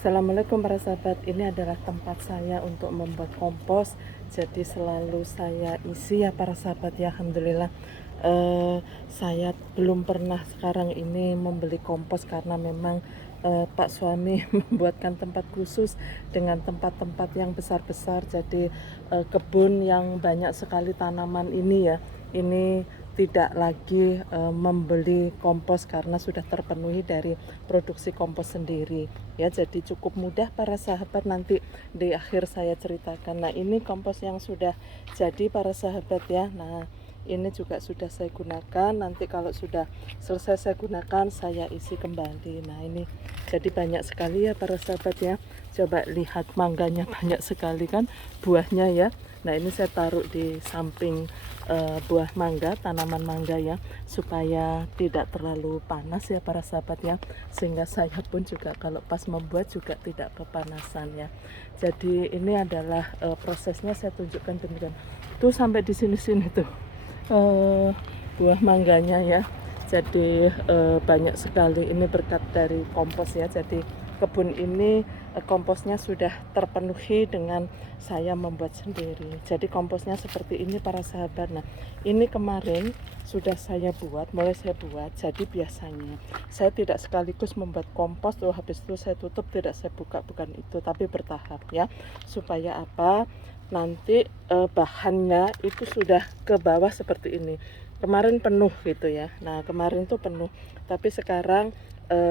Assalamualaikum para sahabat, ini adalah tempat saya untuk membuat kompos. Jadi selalu saya isi ya para sahabat ya. Alhamdulillah saya belum pernah sekarang ini membeli kompos karena memang Pak suami membuatkan tempat khusus dengan tempat-tempat yang besar-besar. Jadi kebun yang banyak sekali tanaman ini ya, ini tidak lagi membeli kompos karena sudah terpenuhi dari produksi kompos sendiri ya. Jadi cukup mudah para sahabat, nanti di akhir saya ceritakan. Nah, ini kompos yang sudah jadi para sahabat ya. Nah, ini juga sudah saya gunakan. Nanti kalau sudah selesai saya gunakan, saya isi kembali. Nah, ini jadi banyak sekali ya para sahabat ya. Coba lihat mangganya banyak sekali kan buahnya ya. Nah, ini saya taruh di samping buah mangga, tanaman mangga ya, supaya tidak terlalu panas ya para sahabat ya, sehingga saya pun juga kalau pas membuat juga tidak kepanasan ya. Jadi ini adalah prosesnya, saya tunjukkan demikian. Tuh sampai di sini-sini tuh buah mangganya ya. Jadi banyak sekali, ini berkat dari kompos ya. Jadi kebun ini komposnya sudah terpenuhi dengan saya membuat sendiri. Jadi komposnya seperti ini para sahabat. Nah, ini kemarin sudah saya buat, mulai saya buat. Jadi biasanya saya tidak sekaligus membuat kompos tuh habis itu saya tutup, tidak saya buka, bukan itu, tapi bertahap ya. Supaya apa? Nanti bahannya itu sudah ke bawah seperti ini. Kemarin penuh gitu ya. Nah, kemarin tuh penuh, tapi sekarang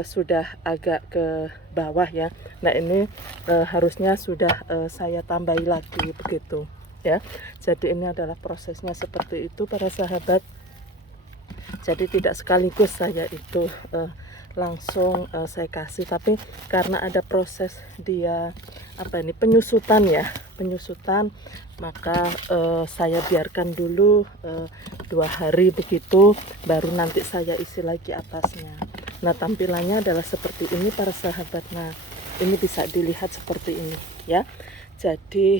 sudah agak ke bawah ya. Nah, ini harusnya sudah saya tambahi lagi begitu ya. Jadi ini adalah prosesnya seperti itu para sahabat. Jadi tidak sekaligus saya itu langsung saya kasih, tapi karena ada proses dia penyusutan ya, penyusutan, maka saya biarkan dulu 2 hari begitu, baru nanti saya isi lagi atasnya. Nah, tampilannya adalah seperti ini para sahabat. Nah, ini bisa dilihat seperti ini ya. Jadi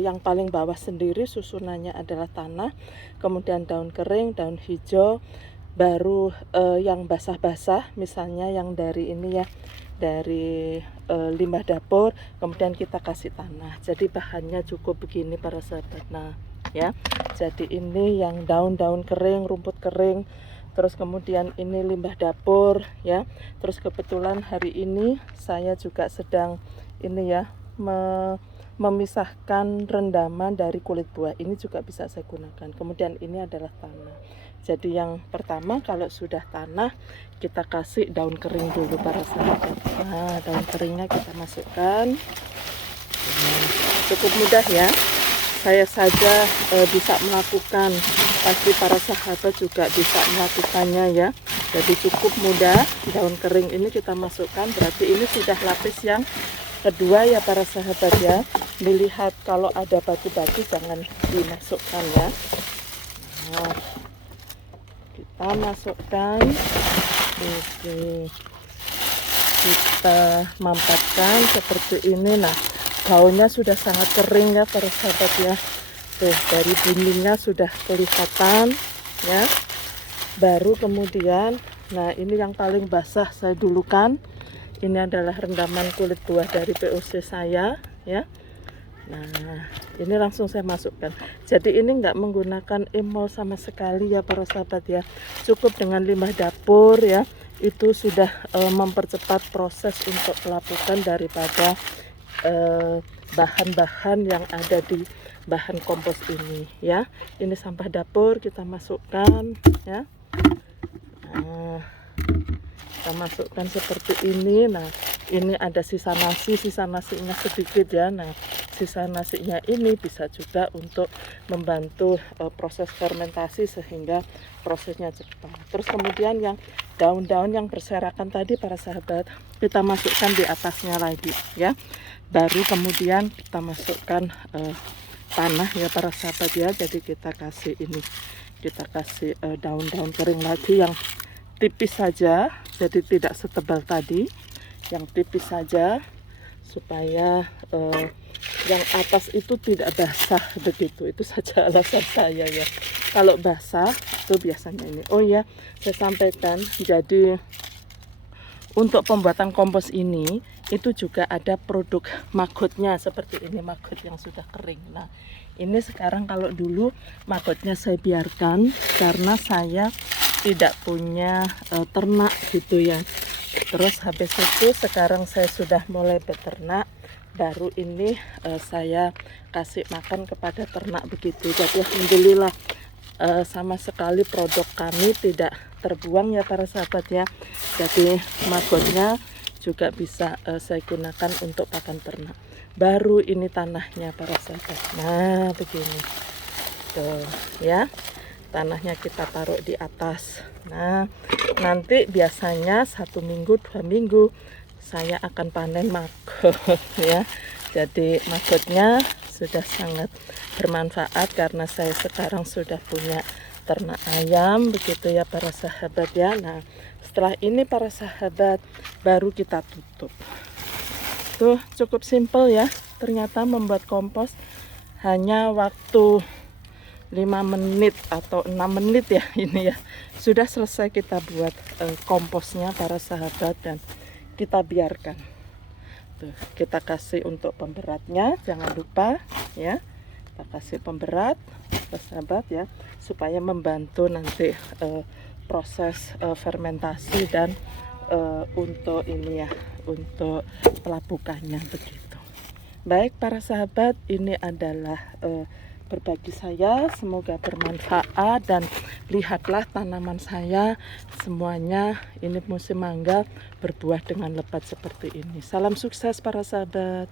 yang paling bawah sendiri susunannya adalah tanah, kemudian daun kering, daun hijau, baru yang basah-basah misalnya yang dari ini ya, dari limbah dapur, kemudian kita kasih tanah. Jadi bahannya cukup begini para sahabat. Nah ya, jadi ini yang daun-daun kering, rumput kering, terus kemudian ini limbah dapur ya. Terus kebetulan hari ini saya juga sedang ini ya, memisahkan rendaman dari kulit buah, ini juga bisa saya gunakan. Kemudian ini adalah tanah. Jadi yang pertama kalau sudah tanah, kita kasih daun kering dulu para sahabat. Nah, daun keringnya kita masukkan. Cukup mudah ya, saya saja bisa melakukan, pasti para sahabat juga bisa melakukannya ya. Jadi cukup mudah. Daun kering ini kita masukkan, berarti ini sudah lapis yang kedua ya para sahabat ya. Dilihat kalau ada batu-batu jangan dimasukkan ya. Nah, kita masukkan, kita mampatkan seperti ini. Nah, daunnya sudah sangat kering ya para sahabat ya. Tuh, dari dindingnya sudah kelihatan ya. Baru kemudian, nah ini yang paling basah saya dulukan. Ini adalah rendaman kulit buah dari POC saya ya. Nah, ini langsung saya masukkan. Jadi ini enggak menggunakan emol sama sekali ya para sahabat ya. Cukup dengan limbah dapur ya. Itu sudah mempercepat proses untuk pelapukan daripada bahan-bahan yang ada di bahan kompos ini ya. Ini sampah dapur kita masukkan ya. Nah, kita masukkan seperti ini. Nah, ini ada sisa nasinya sedikit ya. Nah, sisa nasinya ini bisa juga untuk membantu proses fermentasi sehingga prosesnya cepat. Terus kemudian yang daun-daun yang berserakan tadi para sahabat, kita masukkan di atasnya lagi ya. Baru kemudian kita masukkan tanah ya para sahabat ya. Jadi kita kasih ini, kita kasih daun-daun kering lagi yang tipis saja, jadi tidak setebal tadi, yang tipis saja supaya yang atas itu tidak basah begitu. Itu saja alasan saya ya. Kalau basah itu biasanya ini. Oh ya, saya sampaikan, jadi untuk pembuatan kompos ini itu juga ada produk magotnya seperti ini, magot yang sudah kering. Nah, ini sekarang kalau dulu magotnya saya biarkan karena saya tidak punya ternak gitu ya. Terus habis itu sekarang saya sudah mulai beternak, baru ini saya kasih makan kepada ternak begitu. Jadi alhamdulillah sama sekali produk kami tidak terbuang ya para sahabat ya. Jadi magotnya juga bisa saya gunakan untuk pakan ternak. Baru ini tanahnya para sahabat. Nah begini tuh ya, tanahnya kita taruh di atas. Nah nanti biasanya 1 minggu 2 minggu saya akan panen magot ya. Jadi magotnya sudah sangat bermanfaat karena saya sekarang sudah punya ternak ayam begitu ya para sahabat ya. Nah setelah ini para sahabat baru kita tutup. Tuh cukup simpel ya, ternyata membuat kompos hanya waktu 5 menit atau 6 menit ya ini ya. Sudah selesai kita buat komposnya para sahabat, dan kita biarkan. Tuh, kita kasih untuk pemberatnya, jangan lupa ya. Kita kasih pemberat para sahabat ya, supaya membantu nanti proses fermentasi dan untuk ini ya, untuk pelapukannya begitu. Baik para sahabat, ini adalah berbagi saya, semoga bermanfaat, dan lihatlah tanaman saya semuanya ini musim mangga berbuah dengan lebat seperti ini. Salam sukses para sahabat.